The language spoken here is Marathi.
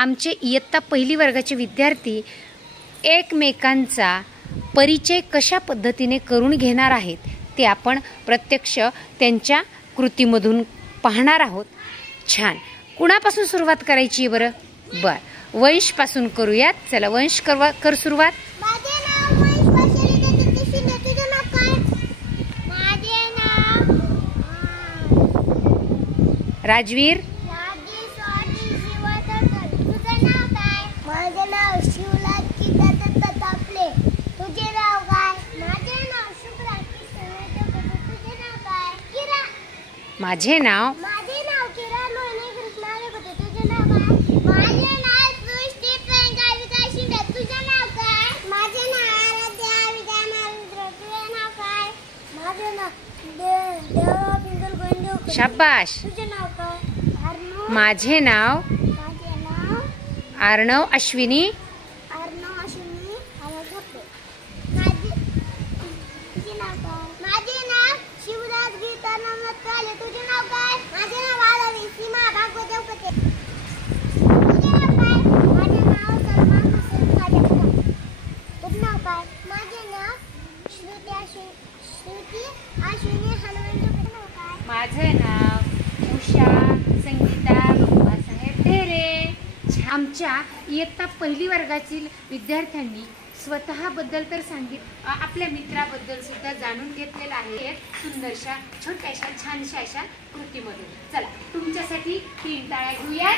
आमचे इयत्ता पहिली वर्गाचे विद्यार्थी एकमेकांचा परिचय कशा पद्धतीने करून घेणार आहेत ते आपण प्रत्यक्ष त्यांच्या कृतीमधून पाहणार आहोत। छान, कुणापासून सुरुवात करायची बरं? वंशपासून करूयात। चला वंश कर सुरुवात। माझे नाव वंश पाशेली दत्त शिंदे। तुझं नाव काय? माझे नाव राजवीर तुझं नाव काय? माझे नाव शिवलाल दत्त तापले। तुझे नाव काय? माझे नाव शुभ्रा तुझे नाव काय? किरा। माझे नाव किरा लोणी कृष्णा होते। तुझे नाव काय? माझे नाव सृष्टी प्रियंका विकास शिंदे। तुझे नाव काय? माझे नाव आराध्या विजय महाविद्र। तुझे नाव काय? माझे नाव देवा पिंगल गोविंद। शाबाश। तुझे नाव काय? माझे नाव अर्णव अश्विनी तुझे नाव काय? माझे नाव शिवराज गीता नमस्कार। तुझे नाव काय? माझे नाव आरवी सीमा भागवत देवपते। तुझे नाव काय? माझे नाव सलमान हुसेन खाजा। तुझे नाव काय? माझे नाव श्रुती अश्विनी हनुमंत। तुझे नाव काय? माझे नाव उषा संगीता बाबासाहेब ढेरे। आमच्या इयत्ता पहिली वर्गातील विद्यार्थ्यांनी स्वतःबद्दल तर आपल्या मित्राबद्दल सुद्धा जाणून घेतलेलं आहे सुंदरशा छोट्याशा छानशा अशा कृतीमधून। चला तुमच्यासाठी 3 टाळ्या घेऊया।